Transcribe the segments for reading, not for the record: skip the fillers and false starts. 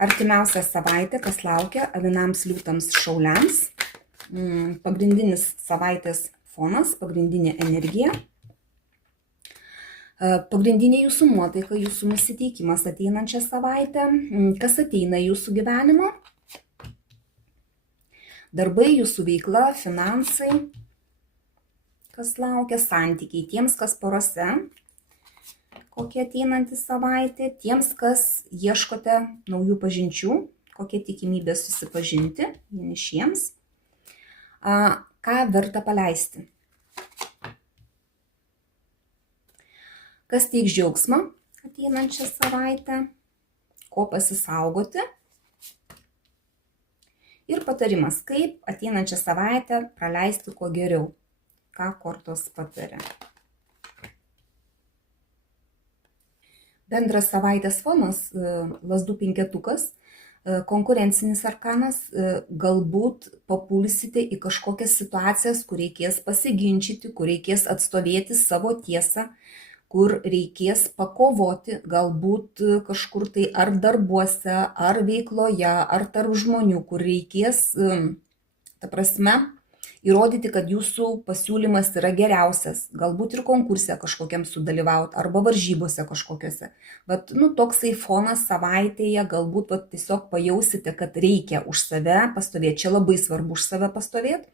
Artimiausia savaitė, kas laukia avinams, liūtams, šauliams. Pagrindinis savaitės fonas, pagrindinė energija. Pagrindinė jūsų nuotaika, jūsų nusiteikimas ateinančią savaitę. Kas ateina į jūsų gyvenimą? Darbai, jūsų veikla, finansai. Kas laukia? Santykiai. Tiems, kas porose. Kokia ateinanti savaitė, tiems, kas ieškote naujų pažinčių, kokia tikimybė susipažinti vienišiems, ką verta paleisti. Kas teiks džiaugsmą ateinančią savaitę, ko pasisaugoti. Ir patarimas, kaip ateinančią savaitę praleisti kuo geriau, ką kortos pataria. Bendras savaitės fonas, lazdų penketukas, konkurencinis arkanas, galbūt papulsite į kažkokias situacijas, kur reikės pasiginčyti, kur reikės atstovėti savo tiesą, kur reikės pakovoti, galbūt kažkur tai ar darbuose, ar veikloje, ar tarp žmonių, kur reikės, įrodyti, kad jūsų pasiūlymas yra geriausias, galbūt ir konkurse kažkokiam sudalyvauti, arba varžybose kažkokiuose. Toksai fonas savaitėje, galbūt tiesiog pajausite, kad reikia už save pastovėti. Čia labai svarbu už save pastovėti,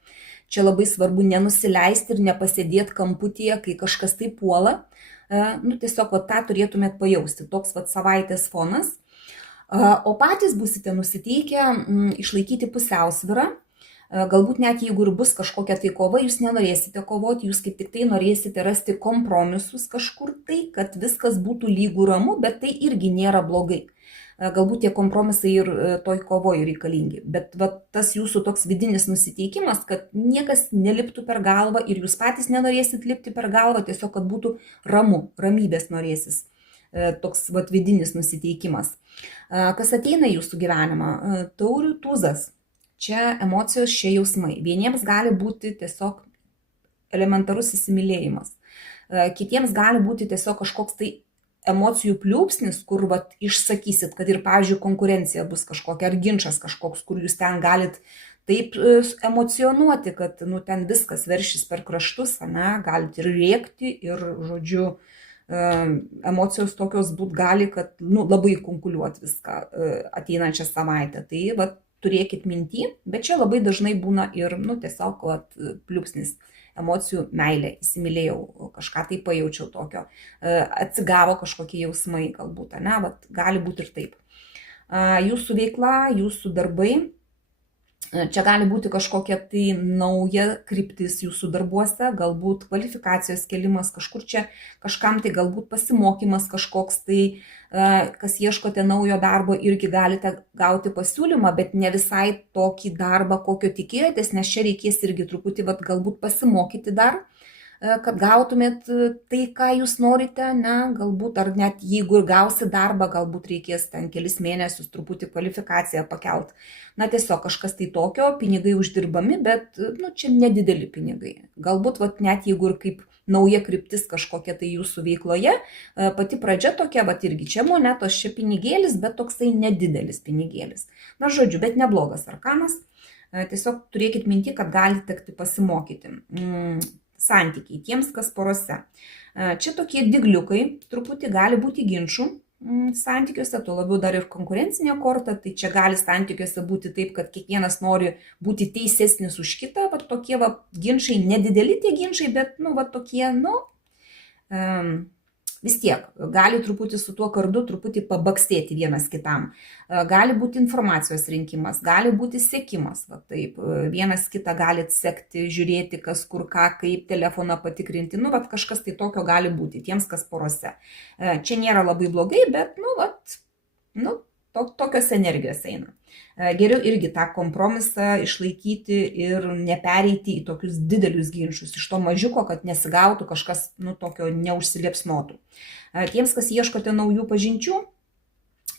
čia labai svarbu nenusileisti ir nepasėdėti kamputyje, kai kažkas tai puola. Tiesiog tą turėtumėt pajausti, toks savaitės fonas. O patys būsite nusiteikę išlaikyti pusiausvyrą. Galbūt net jeigu ir bus kažkokia tai kova, jūs nenorėsite kovoti, jūs kaip tik tai norėsite rasti kompromisus kažkur tai, kad viskas būtų lygų ramu, bet tai irgi nėra blogai. Galbūt tie kompromisai ir toj kovoje reikalingi, bet tas jūsų toks vidinis nusiteikimas, kad niekas neliptų per galvą ir jūs patys nenorėsit lipti per galvą, tiesiog kad būtų ramu, ramybės norėsis. Toks vidinis nusiteikimas. Kas ateina į jūsų gyvenimą? Taurių tūzas. Čia emocijos, čia jausmai. Vieniems gali būti tiesiog elementarus įsimylėjimas. Kitiems gali būti tiesiog kažkoks tai emocijų pliūpsnis, kur išsakysit, kad ir, pavyzdžiui, konkurencija bus kažkokia, ar ginčas kažkoks, kur jūs ten galit taip emocionuoti, kad ten viskas veršis per kraštus, galit ir rėkti, ir, žodžiu, emocijos tokios būt gali, kad labai kunkuliuot viską ateinančią savaitę. Tai turėkit minty, bet čia labai dažnai būna ir tiesiog pliūpsnis emocijų, meilė, įsimylėjau, kažką tai pajaučiau tokio, atsigavo kažkokie jausmai galbūt, gali būti ir taip. Jūsų veikla, jūsų darbai, čia gali būti kažkokia tai nauja kryptis jūsų darbuose, galbūt kvalifikacijos kėlimas, kažkur čia kažkam tai galbūt pasimokymas kažkoks tai, kas ieškote naujo darbo, irgi galite gauti pasiūlymą, bet ne visai tokį darbą, kokio tikėjotės, nes čia reikės irgi truputį galbūt pasimokyti dar, kad gautumėt tai, ką jūs norite, galbūt ar net jeigu ir gausi darbą, galbūt reikės ten kelis mėnesius truputį kvalifikaciją pakelt. Tiesiog kažkas tai tokio, pinigai uždirbami, bet čia nedideli pinigai. Galbūt net jeigu ir kaip nauja kryptis kažkokia tai jūsų veikloje, pati pradžia tokia, irgi čia monetos, čia pinigėlis, bet toksai nedidelis pinigėlis. Žodžiu, bet neblogas arkanas. Tiesiog turėkit minti, kad gali tekti pasimokyti. Santykiai, tiems, kas porose. Čia tokie digliukai, truputį gali būti ginčių santykiuose, tuo labiau dar ir konkurencinė korta, tai čia gali santykiuose būti taip, kad kiekvienas nori būti teisesnis už kitą, tokie ginčiai, nedideli tie ginčiai, bet tokie, vis tiek, gali truputį su tuo kardu truputį pabakstėti vienas kitam. Gali būti informacijos rinkimas, gali būti sekimas, taip, vienas kitą galit sekti, žiūrėti, kas kur ką, kaip telefoną patikrinti, kažkas tai tokio gali būti, tiems, kas porose. Čia nėra labai blogai, bet, tokios energijos eina. Geriau irgi tą kompromisą išlaikyti ir nepereiti į tokius didelius ginčius, iš to mažiuko, kad nesigautų kažkas, tokio neužsiliepsnotų. Tiems, kas ieškote naujų pažinčių,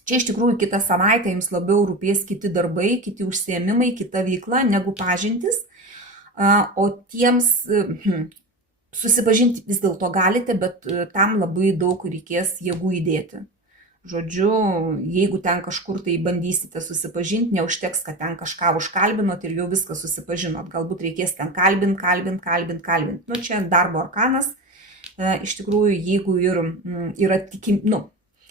čia iš tikrųjų kitą savaitę jums labiau rūpės kiti darbai, kiti užsiėmimai, kita veikla negu pažintis, o tiems susipažinti vis dėlto galite, bet tam labai daug reikės jėgų įdėti. Žodžiu, jeigu ten kažkur tai bandysite susipažinti, neužteks, kad ten kažką užkalbinot ir jau viską susipažinot. Galbūt reikės ten kalbint. Nu, čia darbo arkanas. Iš tikrųjų, jeigu yra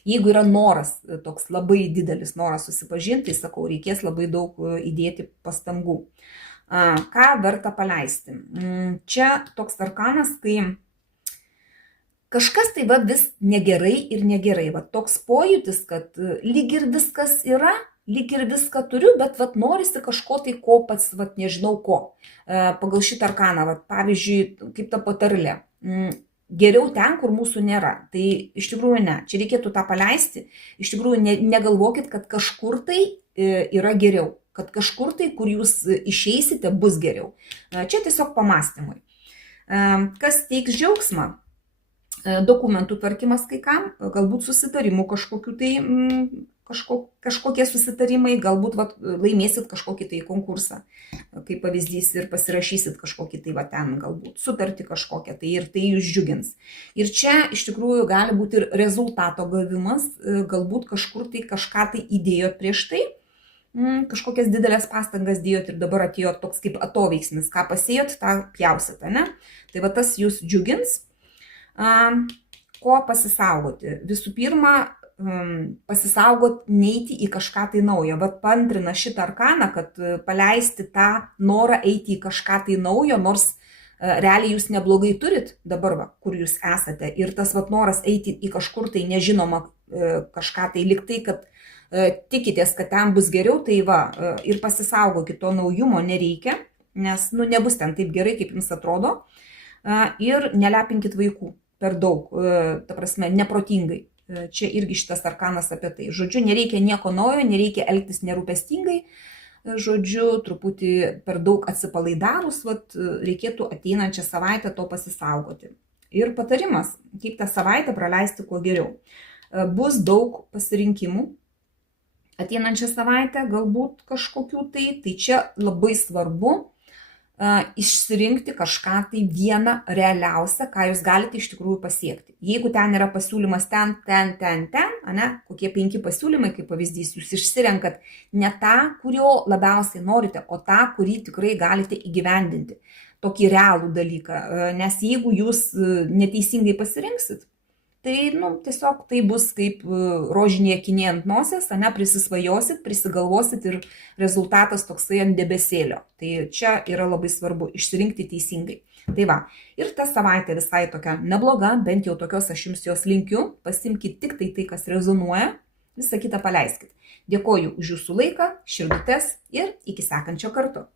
jeigu yra noras, toks labai didelis noras susipažinti, tai sakau, reikės labai daug įdėti pastangų. Ką verta paleisti? Čia toks arkanas, kai kažkas tai vis negerai ir negerai. Toks pojūtis, kad lyg ir viskas yra, lyg ir viską turiu, bet norisi kažko tai ko pats, nežinau ko. Pagal šitą arkaną, pavyzdžiui, kaip ta patarlė. Geriau ten, kur mūsų nėra. Tai iš tikrųjų ne. Čia reikėtų tą paleisti. Iš tikrųjų negalvokit, kad kažkur tai yra geriau. Kad kažkur tai, kur jūs išeisite, bus geriau. Čia tiesiog pamastymai. Kas teiks džiaugsmą? Dokumentų tvarkymas kai kam, galbūt susitarimų kažkokie susitarimai, galbūt laimėsit kažkokį tai konkursą, kaip pavyzdys, ir pasirašysit kažkokį tai ten galbūt sutartį kažkokią, tai ir tai jūs džiugins. Ir čia iš tikrųjų gali būti ir rezultato gavimas, galbūt kažkur tai kažką tai įdėjot prieš tai, kažkokias didelės pastangas dėjot ir dabar atėjo toks kaip atoveiksmis, ką pasėjot, tą pjausit, ne? Tai tas jūs džiugins. Ko pasisaugoti? Visų pirma, pasisaugot neiti į kažką tai naujo. Paantrina šitą arkaną, kad paleisti tą norą eiti į kažką tai naujo, nors realiai jūs neblogai turit dabar, kur jūs esate. Ir tas noras eiti į kažkur tai nežinoma kažką tai liktai, kad tikitės, kad ten bus geriau, tai ir pasisaugokit, to naujumo nereikia, nes nebus ten taip gerai, kaip jums atrodo. Ir nelepinkit vaikų per daug, ta prasme, neprotingai. Čia irgi šitas arkanas apie tai. Žodžiu, nereikia nieko naujo, nereikia elgtis nerūpestingai. Žodžiu, truputį per daug atsipalaidavus, reikėtų ateinančią savaitę to pasisaugoti. Ir patarimas, kaip tą savaitę praleisti kuo geriau. Bus daug pasirinkimų ateinančią savaitę, galbūt kažkokių tai čia labai svarbu išsirinkti kažką tai vieną realiausią, ką jūs galite iš tikrųjų pasiekti. Jeigu ten yra pasiūlymas ten, kokie 5 pasiūlymai, kaip pavyzdys, jūs išsirenkat ne tą, kurio labiausiai norite, o tą, kurį tikrai galite įgyvendinti. Tokį realų dalyką, nes jeigu jūs neteisingai pasirinksit, tai tiesiog tai bus kaip rožinė akiniai ant nosies, prisisvajosit, prisigalvosit ir rezultatas toksai ant debesėlio. Tai čia yra labai svarbu išsirinkti teisingai. Tai ir ta savaitė visai tokia nebloga, bent jau tokios aš jums jos linkiu, pasimkit tik tai, kas rezonuoja, visą kitą paleiskit. Dėkoju už jūsų laiką, širdutes ir iki sekančio karto.